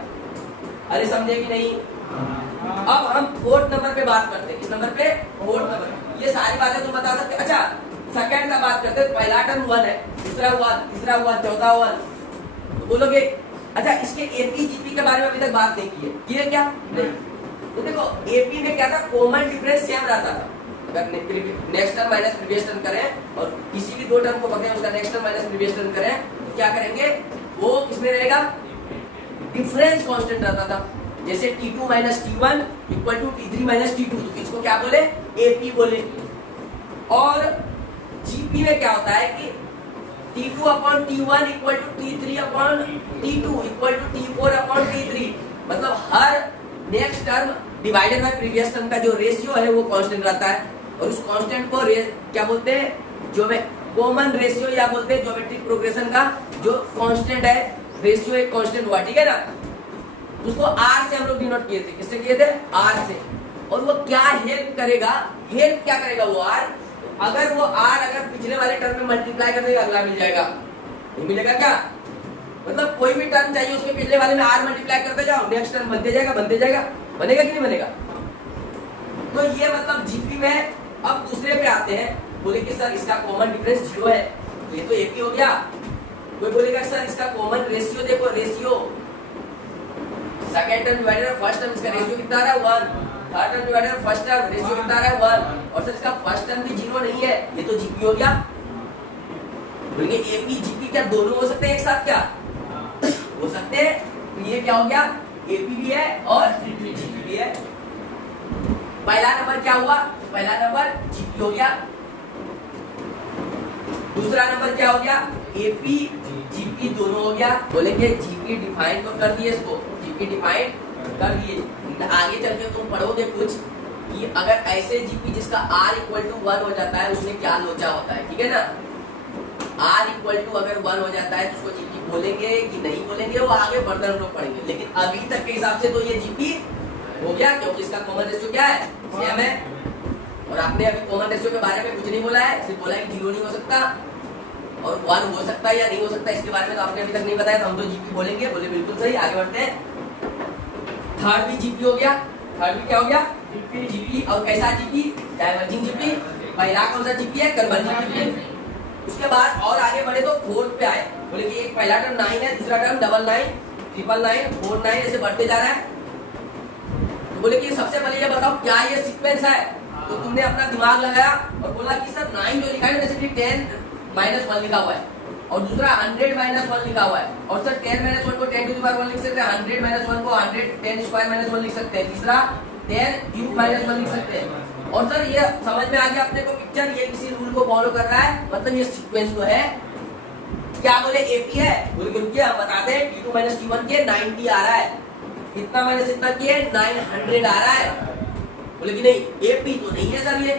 अरे समझे कि नहीं? अब हम 4th नंबर पे बात करते हैं। किस नंबर पे? 4th number. ये सारी बातें तुम बता सकते। अच्छा सेकंड का बात करते हैं। पहला टर्म 1 है, दूसरा 1, तीसरा 1, चौथा 1, तो बोलोगे अच्छा इसके एपी जीपी के बारे में अभी तक बात नहीं की है। ये क्या? नहीं। तो देखो एपी में क्या था? कॉमन डिफरेंस सेम रहता था। अगर next term minus previous term करें और किसी भी 2 टर्म को पकड़ें उसका next term minus previous term करें तो क्या करेंगे? वो किसमें रहेगा? डिफरेंस कांस्टेंट रहता था। जैसे T2 minus T1 equal to T3 minus T2, तो इसको क्या बोले? AP बोले। और GP में क्या होता है कि T2 upon T1 equal to T3 upon T2 equal to T4 upon T3, मतलब हर next term divided by previous term का जो रेशियो है वो कांस्टेंट रहता है। और उस कांस्टेंट को क्या बोलते हैं? जो में कॉमन रेशियो या बोलते हैं ज्योमेट्रिक प्रोग्रेशन का जो कांस्टेंट है, रेशियो एक कांस्टेंट हुआ, ठीक है ना? उसको R से हम लोग डिनोट किए थे। किससे किए थे? R से। और वो क्या हेल्प करेगा? हेल्प क्या करेगा वो R? अगर वो R अगर पिछले वाले टर्म में मल्टीप्लाई कर देगा अगला मिल जाएगा। नहीं मिलेगा क्या? मतलब कोई भी टर्म चाहिए उसके पिछले वाले में R मल्टीप्लाई करते जाओ, नेक्स्ट टर्म बनते जाएगा, बनते जाएगा। बनेगा कि नहीं बनेगा? तो ये मतलब जीपी में। अब दूसरे पे आते हैं। बोले कि सर इसका कॉमन डिफरेंस 0 है, ये तो एपी हो गया। कोई बोलेगा सर इसका कॉमन रेशियो देखो, ratio second term divided by first term, इसका रेशियो कितना आ रहा है? 1। Third term divided by first term, ratio कितना आ रहा है? 1। और सर इसका फर्स्ट टर्म भी 0 नहीं है, ये तो जीपी हो गया। बोलेंगे एपी जीपी क्या दोनों हो सकते हैं एक साथ? क्या हो सकते हैं? तो ये क्या हो गया? एपी भी है और जीपी भी है। पहला नंबर क्या हुआ? पहला नंबर जीपी हो गया। दूसरा नंबर क्या हो गया? एपी जीपी दोनों हो गया। बोलेंगे जीपी डिफाइन तो कर दिए, इसको जीपी डिफाइन कर दिए। आगे चल के तुम पढ़ोगे कुछ कि अगर ऐसे जीपी जिसका R इक्वल टू 1 हो जाता है उसमें क्या लोचा होता है, ठीक है ना? R इक्वल टू अगर 1 हो जाता है तो उसको जीपी बोलेंगे कि नहीं बोलेंगे, वो आगे फर्दर हम लोग पढ़ेंगे। लेकिन अभी तक के हिसाब से तो ये जीपी हो गया, क्योंकि इसका कॉमन रेशियो क्या है? सेम है। और आपने अभी कॉमन रेशियो के बारे में कुछ नहीं बोला है, सिर्फ बोला है कि 0 नहीं हो सकता और 1 हो सकता है या नहीं हो सकता, इसके बारे में तो आपने अभी तक नहीं बताया, तो हम तो जीपी बोलेंगे। बोले बिल्कुल सही। आगे बढ़ते हैं। थर्ड भी जीपी हो गया। थर्ड भी क्या हो गया? जीपी। और कैसा जीपी? Diverging GP. पहला कौन सा जीपी है? Converging GP. उसके बाद और आगे बढ़े तो 4th पे आए। बोले कि एक पहला टर्म 9 है, दूसरा टर्म 99, 999, 49 ऐसे बढ़ते जा रहा है। तो बोले कि सबसे पहले ये बताओ क्या ये सीक्वेंस है? तो तुमने अपना दिमाग लगाया और बोला कि सर 9 जो लिखा है बेसिकली 10 माइनस 1 लिखा हुआ है, और दूसरा 100 माइनस 1 लिखा हुआ है। और सर 10 माइनस 1 को 10 टू द पावर 1 लिख सकते हैं, 100 माइनस 1 को 110 स्क्वायर माइनस 1 लिख सकते हैं, तीसरा 10 क्यूब माइनस 1 लिख सकते हैं। और सर ये समझ में आ गया अपने को पिक्चर, ये किसी रूल को फॉलो कर रहा है, मतलब ये सीक्वेंस तो है। क्या बोले? एपी है। बोले रुकिए हम बताते हैं। T2 माइनस T1 के 90 आ रहा है, इतना माइनस इतना किए 900 आ रहा है। बोले कि नहीं एपी तो नहीं है सर ये,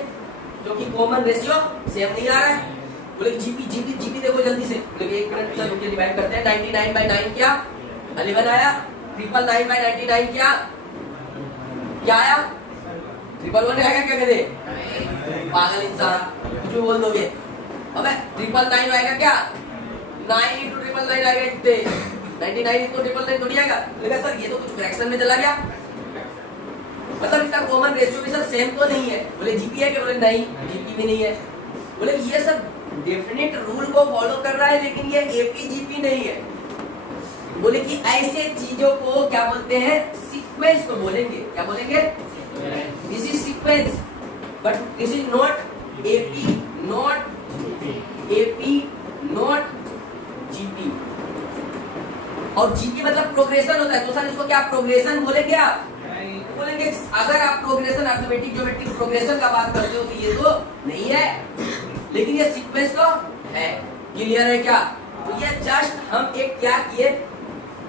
क्योंकि कॉमन रेशियो सेम नहीं आ रहा है। बोले जीपी जीपी जीपी देखो जल्दी से। बोले एक मिनट सर रुकिए, डिवाइड करते हैं। 99 बाय 9 क्या? 11 आया। 999 बाय 99 क्या आया? 111 आएगा क्या? कहते पागल इंसान, कुछ भी बोल दोगे। अबे 999 आएगा क्या? 9 into 999 आएगा इतने। 99 into 999 थोड़ी आएगा। लेकिन सर ये तो कुछ फ्रैक्शन में चला गया, मतलब इसका कॉमन रेशियो भी सर सेम तो नहीं है। बोले जीपी है क्या? बोले नहीं जीपी भी नहीं है। बोले ये सब डेफिनेट रूल को फॉलो कर रहा है, लेकिन ये एपी जीपी नहीं है। बोले कि ऐसे चीजों को क्या बोलते हैं? सीक्वेंस को बोलेंगे। क्या बोलेंगे? This is sequence, but this is not AP, not AP not GP. और जीपी मतलब प्रोग्रेशन होता है, तो सर इसको क्या प्रोग्रेशन बोलेंगे आप? बोलेंगे अगर आप प्रोग्रेशन अर्थमेटिक ज्योमेट्रिक प्रोग्रेशन का बात करते हो तो ये तो नहीं है, लेकिन ये सीक्वेंस तो है। क्लियर है क्या? तो ये जस्ट हम एक क्या किए,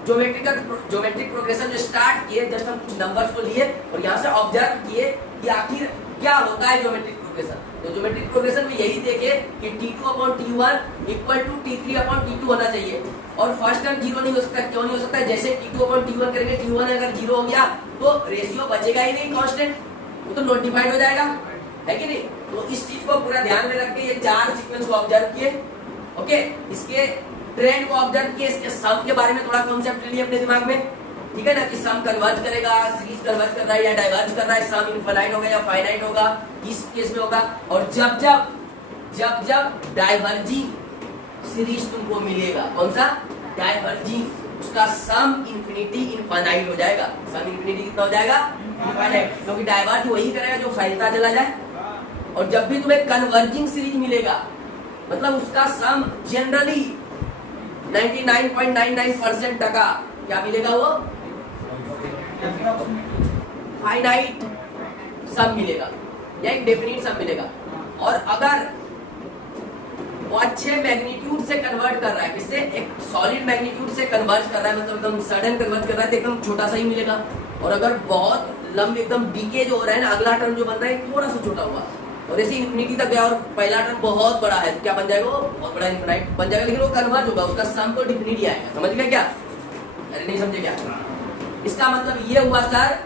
ज्योमेट्रिक प्रोग्रेशन जो स्टार्ट किए, जस्ट हम कुछ नंबर्स को लिए और यहाँ से ऑब्जर्व किए कि आखिर क्या होता है ज्योमेट्रिक प्रोग्रेशन। तो ज्योमेट्रिक प्रोग्रेशन में यही देखे कि T2/T1 इक्वल टू T3/T2 होना चाहिए, और फर्स्ट टर्म जीरो नहीं हो सकता। क्यों नहीं हो सकता? जैसे T2/T1 करेंगे, T1 अगर जीरो हो गया तो रेशियो बचेगा ही नहीं, कांस्टेंट, वो तो नोटिफाइड हो जाएगा, है कि नहीं? तो इस चीज को पूरा ध्यान में रख के ये चार सीक्वेंस को ऑब्जर्व किए। ओके, इसके ट्रेंड को ऑब्जर्व किए, इसके सम के बारे में थोड़ा कॉन्सेप्ट लिए अपने दिमाग में, ठीक है ना, कि सम कन्वर्ज करेगा, सीरीज कन्वर्ज कर रहा है या डाइवर्ज कर रहा है, सम इनफाइनाइट होगा या फाइनाइट होगा, किस केस में होगा, और जब जब डाइवर्जिंग सीरीज तुमको मिलेगा, कौन सा? डाइवर्जिंग, उसका सम इन्फिनिटी इनफाइनाइट हो जाएगा। सम इन्फिनिटी कितना हो जाएगा? इनफाइनाइट, क्योंकि डाइवर्ज वही करेगा जो फैलता चला जाए। और जब भी तुम्हें कन्वर्जिंग सीरीज मिलेगा, मतलब उसका सम जनरली 99.99% टका क्या मिलेगा? वो फाइनाइट सम मिलेगा या एक डेफिनिट सम मिलेगा। और अगर वो अच्छे मैग्नीट्यूड से कन्वर्ट कर रहा है, किससे? एक सॉलिड मैग्नीट्यूड से कन्वर्ट कर रहा है, मतलब एकदम सडन कन्वर्ट कर रहा है, तो एकदम छोटा सा ही मिलेगा। और अगर बहुत लंबे एकदम डीके जो हो रहा है ना, अगला टर्म जो बन रहा है थोड़ा सा छोटा हुआ और ऐसे इन्फिनिटी तक गया और पहला टर्म बहुत बड़ा है, तो क्या बन जाएगा? वो बहुत बड़ा इनफिनाइट बन जाएगा, लेकिन वो कन्वर्ज होगा, उसका सम तो डिफिनिटी आएगा। समझ गया क्या? अरे नहीं समझे क्या? इसका मतलब ये हुआ सर,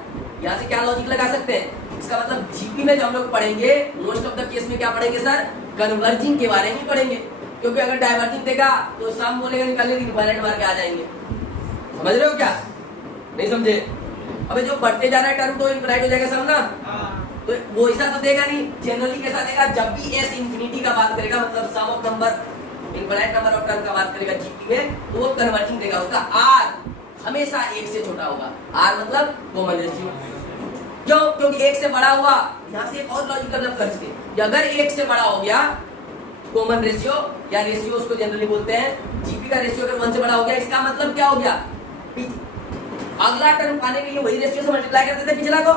यहाँ से क्या लॉजिक लगा सकते हैं? इसका मतलब जीपी में जो हम लोग पढ़ेंगे, मोस्ट ऑफ द केस में क्या पढ़ेंगे सर? कन्वर्जिंग के बारे में पढ़ेंगे, क्योंकि अगर डाइवर्जिंग देगा तो सम बोलेगा निकालने के इनफाइनाइट मार के आ जाएंगे। समझ रहे हो क्या? नहीं समझे? अबे जो बढ़ते जा रहा है टर्म तो इनफाइनाइट हो जाएगा सम ना, तो वो ऐसा तो देगा नहीं। जनरली कैसा देगा? जब भी एस इन्फिनिटी का बात करेगा, मतलब sum of number infinite number of term का बात करेगा जीपी में, तो वो कन्वर्जिंग देगा, उसका आर हमेशा एक से छोटा होगा। आर मतलब कॉमन रेशियो। क्यों? क्योंकि एक से बड़ा हुआ, यहाँ से एक और लॉजिक डेवलप कर सकते हैं कि अगर एक से बड़ा हो गया कॉमन रेशियो या रेशियो उसको जनरली बोलते हैं, जीपी का रेशियो अगर 1 से बड़ा हो गया, इसका मतलब क्या हो गया? अगला टर्म पाने के लिए वही रेशियो से मल्टीप्लाई करते थे पिछला को।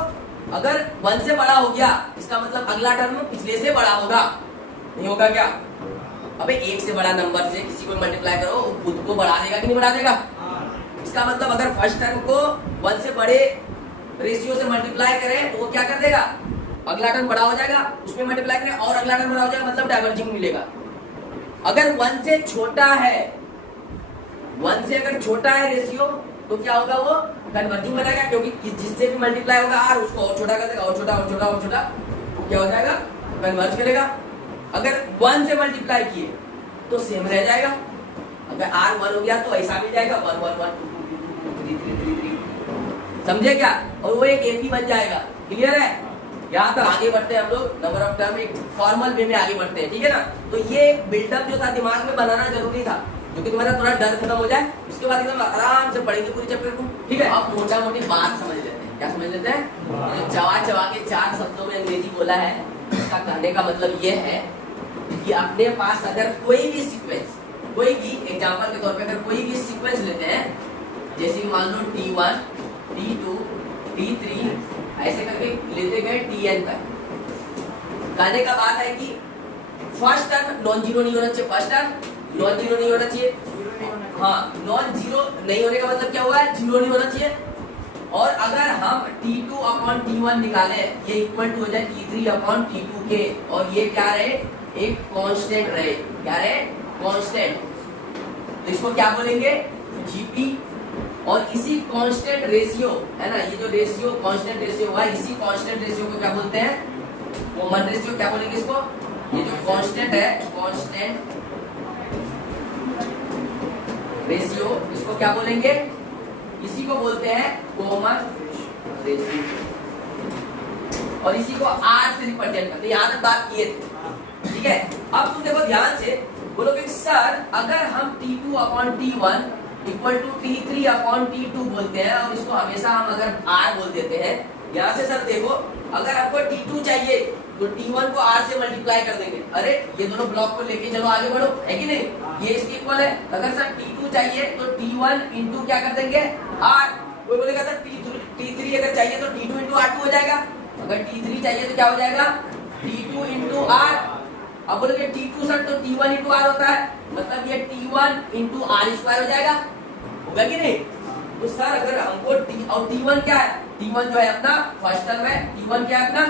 अगर 1 से बड़ा हो गया, इसका मतलब अगला टर्म पिछले से बड़ा होगा, नहीं होगा क्या? अबे एक से बड़ा नंबर से किसी को मल्टीप्लाई करो, खुद को बढ़ा देगा कि नहीं बढ़ा देगा? इसका मतलब अगर फर्स्ट टर्म को 1 से बड़े रेशियो से मल्टीप्लाई करें तो वो क्या कर देगा? अगला टर्म बड़ा हो जाएगा, उसमें मल्टीप्लाई करें और अगला टर्म बड़ा हो जाएगा, मतलब डाइवर्जिंग मिलेगा। अगर 1 से छोटा है, 1 से अगर छोटा है रेशियो, तो क्या होगा? वो कन्वर्जिंग बनेगा, क्योंकि जिससे भी मल्टीप्लाई होगा आर, उसको और छोटा कर देगा, और छोटा और छोटा और छोटा, वो क्या हो जाएगा? कन्वर्ज करेगा। अगर 1 से मल्टीप्लाई किए तो सेम रह जाएगा। अगर आर 1 हो गया तो ऐसा मिल जाएगा 1 1 1 2 2 3 3 3 3। समझे क्या? और वो एक एपी बन जाएगा। क्लियर है? यहाँ तक आगे बढ़ते हैं हम लोग, नंबर ऑफ टर्म एक फॉर्मल वे में आगे बढ़ते हैं, ठीक है ना? तो ये एक बिल्डअप जो था दिमाग में बनाना जरूरी था, जो कि तुम्हारा थोड़ा डर खत्म हो जाए, उसके बाद एकदम आराम से पढ़ेंगे पूरी चैप्टर को, ठीक है? अब मोटा मोटी बात समझ लेते हैं। क्या समझ लेते हैं? जो चबा चबा के 4 शब्दों में अंग्रेजी बोला है, इसका कहने का मतलब ये है कि अपने पास अगर कोई भी सीक्वेंस, कोई भी एग्जांपल के तौर पे अगर कोई भी सीक्वेंस लेते हैं, जैसे मान लो T1 T2 T3 ऐसे करके लेते गए Tn तक, कहने का बात है कि फर्स्ट टर्म नॉन जीरो नहीं होना चाहिए, फर्स्ट टर्म नॉन जीरो नहीं होना चाहिए, हाँ नॉन जीरो नहीं होने का मतलब क्या हुआ? जीरो नहीं होना चाहिए। और अगर हम T2/T1 निकाले, ये इक्वल टू हो जाए T3/T2 के, और ये क्या रहे? एक कांस्टेंट रहे। क्या रहे? कांस्टेंट। तो इसको क्या बोलेंगे? जीपी। और इसी कांस्टेंट रेशियो है ना, ये जो रेशियो कांस्टेंट रेशियो हुआ, इसी कांस्टेंट रेशियो को क्या बोलते हैं? Common ratio. क्या बोलेंगे इसको? ये जो कांस्टेंट है, कांस्टेंट रेशियो, इसको क्या बोलेंगे? इसी को बोलते हैं कॉमन रेशियो, और इसी को आर से रिप्रेजेंट करते हैं। यहाँ तक बात किए थे, ठीक है? अब तुम देखो ध्यान से, बोलोगे सर अगर हम T2/T1 इक्वल टू T3/T2 बोलते हैं, और इसको हमेशा हम अगर R बोल देते हैं, यहाँ से सर देखो, अगर आपको T2 चाहिए तो T1 को R से मल्टीप्लाई कर देंगे। अरे ये दोनों ब्लॉक को लेके चलो आगे बढ़ो, है कि नहीं? ये इसके इक्वल है। अगर सर T2 चाहिए तो T1 इंटू क्या कर देंगे R। कोई बोलेगा सर T3 अगर चाहिए तो T2 इंटू R2 हो जाएगा। अगर T3 चाहिए तो क्या हो जाएगा T2 इंटू R। अब बोलोगे T2 सर तो T1 इंटू R होता है, मतलब ये T1 इंटू R स्क्वायर हो जाएगा, होगा कि नहीं? तो सर अगर हमको और T1 क्या है, T1 जो है अपना फर्स्ट टर्म है, T1 क्या है अपना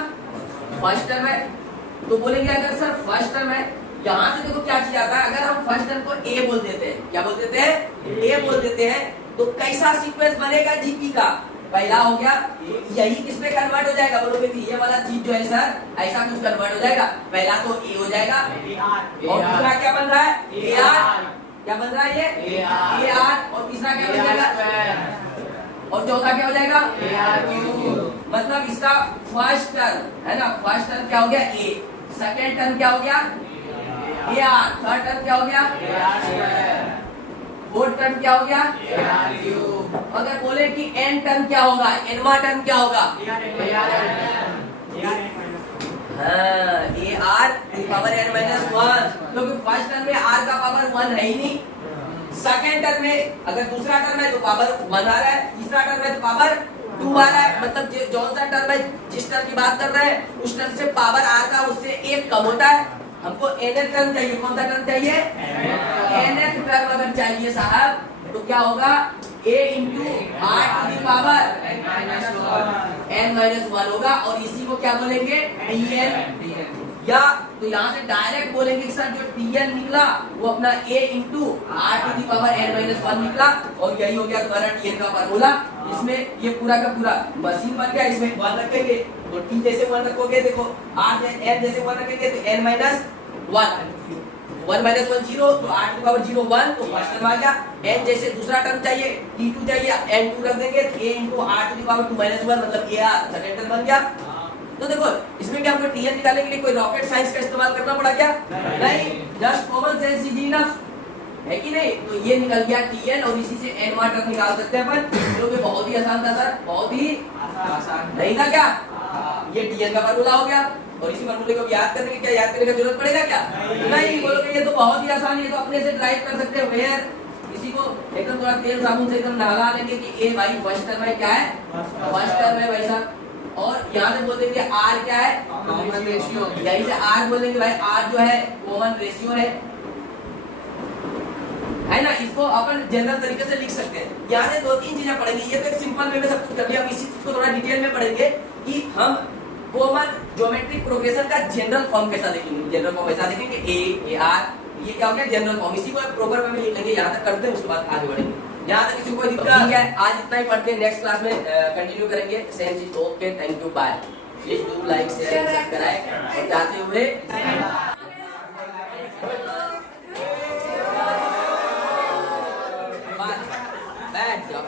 फर्स्ट टर्म है। तो बोलेंगे अगर सर फर्स्ट टर्म है, यहाँ से देखो क्या चीज आता है, अगर हम फर्स्ट टर्म को A बोल देते हैं, क्या बोल देते हैं A बोल देते हैं, तो कैसा सीक्वेंस बनेगा जीपी का? पहला हो गया, यही किस में कन्वर्ट हो जाएगा? बोलोगे कि ये वाला चीज जो है सर ऐसा कुछ कन्वर्ट हो जाएगा। पहला तो A हो जाएगा और दूसरा क्या बन रहा है AR। क्या बन रहा है ये AR, और तीसरा क्या बन जाएगा और चौथा क्या हो जाएगा AR। मतलब इसका फर्स्ट टर्म है ना, फर्स्ट टर्म क्या हो गया A, सेकेंड टर्म क्या हो गया AR, थर्ड टर्म क्या हो गया AR, फोर्थ टर्म क्या हो गया AR। अगर बोले कि n टर्म क्या होगा, nवा टर्म क्या होगा हाँ AR की पावर n माइनस 1, क्योंकि फर्स्ट टर्म में R का पावर 1 है ही नहीं। सेकेंड टर्म में अगर दूसरा टर्म है तो पावर 1 आ रहा है, तीसरा टर्म है तो पावर 2 आ रहा है, मतलब जो सा टर्म है जिस टर्म की बात कर रहे हैं उस टर्म से पावर R का उससे 1 कम होता है। हमको nth टर्म चाहिए, कौन सा टर्म चाहिए nth टर्म अगर चाहिए साहब तो क्या होगा A into R to the power n minus 1 होगा, और इसी को क्या बोलेंगे Tn। या तो यहाँ से डायरेक्ट बोलेंगे कि सर जो Tn निकला वो अपना A into R to the power n minus 1 निकला, और यही हो गया तुम्हारा Tn का फार्मूला। इसमें ये पूरा का पूरा मशीन बन गया। इसमें 1 रखेंगे तो T जैसे 1 रखोगे, देखो R n जैसे 1 रखेंगे तो n माइनस 1 माइनस 1 0, तो R की पावर 0 1, तो फर्स्ट टर्म आ गया। n जैसे दूसरा टर्म चाहिए T2 चाहिए, n2 रख देंगे तो A into R to the power 2 minus 1, मतलब AR सेकंड टर्म बन गया। तो देखो इसमें क्या हमको Tn निकालने के लिए कोई रॉकेट साइंस का इस्तेमाल करना पड़ा क्या? नहीं, just common sense is enough, है कि नहीं? तो ये निकल गया Tn, और इसी से n टर्म निकाल सकते हैं अपन। जो कि बहुत ही आसान था सर, बहुत ही आसान नहीं था क्या? ये Tn का फार्मूला हो गया, और इसी फार्मूले को याद करने की क्या याद करने का जरूरत पड़ेगा क्या? नहीं, बोलोगे ये तो बहुत ही आसान है, ये तो अपने से ड्राइव कर सकते हैं। वेयर इसी को एकदम थोड़ा तेल साबुन से एकदम नहला लेंगे कि ए भाई फर्स्ट टर्म है, क्या है फर्स्ट टर्म है भाई साहब, और यहाँ से बोल देंगे R क्या है कॉमन रेशियो, यहीं से R बोल देंगे भाई R जो है कॉमन रेशियो है ना। इसको अपन जनरल तरीके से लिख सकते हैं। यहाँ से 2-3 चीजें पढ़ेंगे, ये तो एक सिंपल वे में सब कुछ कर लिया। हम इसी चीज को थोड़ा डिटेल में पढ़ेंगे कि हम कॉमन ज्योमेट्रिक प्रोग्रेशन का जनरल फॉर्म कैसा देखेंगे। जनरल फॉर्म ऐसा देखेंगे A AR, ये क्या हो गया जनरल फॉर्म। इसी को प्रॉपर वे में लिख लेंगे, यहाँ तक करते हैं, उसके बाद आगे बढ़ेंगे। यहाँ तक किसी को दिक्कत नहीं है, आज इतना ही पढ़ते हैं, नेक्स्ट क्लास में कंटिन्यू करेंगे सेम चीज। Okay, thank you, bye. Please do like share subscribe. जाते हुए बैठ जाओ।